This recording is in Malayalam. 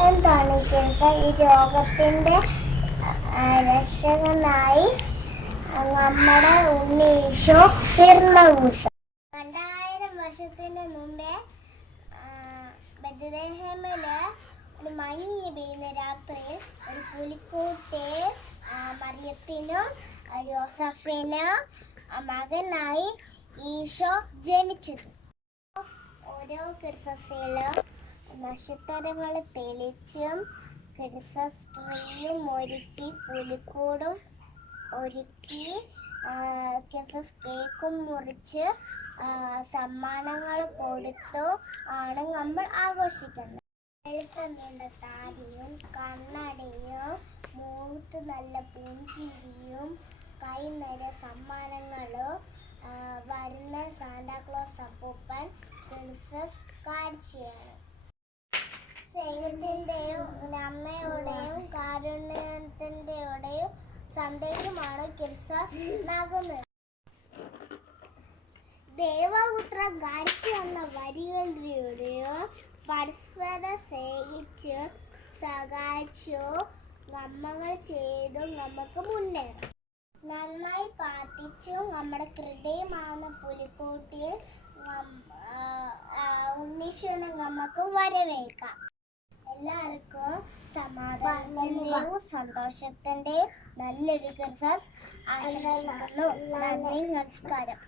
എന്താണ് ഈ രോഗത്തിന്റെ രക്ഷകനായി നമ്മുടെ ഉണ്ണീശോ പിറന്ന ദിവസം 2000 വർഷത്തിന് മുമ്പേ ബെത്ലഹേമില് ഒരു മഞ്ഞ് വീണ രാത്രിയിൽ ഒരു പുലിക്കൂട്ടെ മറിയത്തിനും യോസഫിനും മകനായി ഈശോ ജനിച്ചത്. ഓരോ ക്രിസ്മസിലും നക്ഷത്രങ്ങൾ തെളിച്ചും ക്രിസ്മസ് ട്രീയും ഒരുക്കി പുലിക്കൂടും ഒരുക്കി ക്രിസ്മസ് കേക്കും മുറിച്ച് സമ്മാനങ്ങൾ കൊടുത്തു ആണ് നമ്മൾ ആഘോഷിക്കുന്നത്. വെളുത്ത നീണ്ട താടിയും കണ്ണടയും മുഖത്ത് നല്ല പുഞ്ചിരിയും കൈ നിറയെ സമ്മാനങ്ങളും വരുന്ന സാന്താക്ലോസ് അപ്പൂപ്പൻ ക്രിസ്മസ് കാഴ്ചയാണ്. സ്നേഹത്തിന്റെയും അമ്മയുടെയും കാരുണ്യത്തിന്റെയും സന്ദേശമാണ് ക്രിസ്മസ് നൽകുന്നത്. ദേവപുത്രൻ കാണിച്ചു തന്ന വരികളിലൂടെയോ പരസ്പരം സ്നേഹിച്ചു സഹായിച്ചു നന്മകൾ ചെയ്തു നമുക്ക് മുന്നേറാം. നന്നായി പ്രാർത്ഥിച്ചു നമ്മുടെ ഹൃദയമാവുന്ന പുലിക്കൂട്ടിൽ ഉണ്ണീശ്വരനെ നമുക്ക് വരവേൽക്കാം. എല്ലാവർക്കും സമാധാനത്തിന്റെയും സന്തോഷത്തിന്റെയും നല്ലൊരു ക്രിസ്മസ് ആശംസിക്കുന്നു. നന്ദി, നമസ്കാരം.